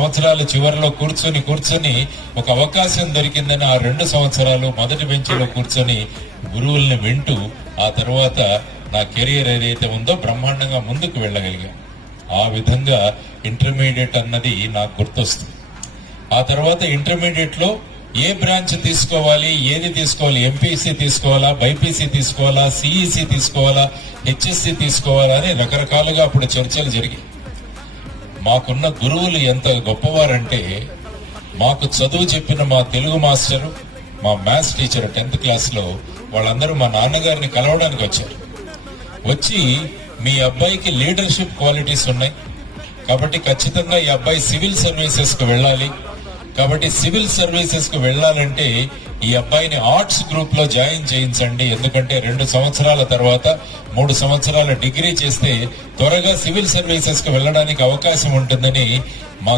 సంవత్సరాల చివరిలో కూర్చొని ఒక అవకాశం దొరికిందని ఆ 2 సంవత్సరాలు మొదటి బెంచ్లో కూర్చొని గురువుల్ని వింటూ ఆ తర్వాత నా కెరియర్ ఏదైతే ఉందో బ్రహ్మాండంగా ముందుకు వెళ్ళగలిగా. ఆ విధంగా ఇంటర్మీడియట్ అన్నది నాకు గుర్తొస్తుంది. ఆ తర్వాత ఇంటర్మీడియట్ లో ఏ బ్రాంచ్ తీసుకోవాలి, ఏది తీసుకోవాలి, ఎంపీసీ తీసుకోవాలా, బైపీసీ తీసుకోవాలా, సిఈసీ తీసుకోవాలా, హెచ్ఎస్సి తీసుకోవాలా అని రకరకాలుగా అప్పుడు చర్చలు జరిగాయి. మాకున్న గురువులు ఎంత గొప్పవారంటే, మాకు చదువు చెప్పిన మా తెలుగు మాస్టరు, మా మ్యాథ్స్ టీచర్ 10th క్లాస్లో వాళ్ళందరూ మా నాన్నగారిని కలవడానికి వచ్చారు. వచ్చి మీ అబ్బాయికి లీడర్షిప్ క్వాలిటీస్ ఉన్నాయి కాబట్టి ఖచ్చితంగా ఈ అబ్బాయి సివిల్ సర్వీసెస్ కు వెళ్ళాలి, కాబట్టి సివిల్ సర్వీసెస్ కు వెళ్ళాలంటే ఈ అబ్బాయిని ఆర్ట్స్ గ్రూప్ లో జాయిన్ చేయించండి, ఎందుకంటే 2 సంవత్సరాల తర్వాత 3 సంవత్సరాల డిగ్రీ చేస్తే త్వరగా సివిల్ సర్వీసెస్ కు వెళ్ళడానికి అవకాశం ఉంటుందని మా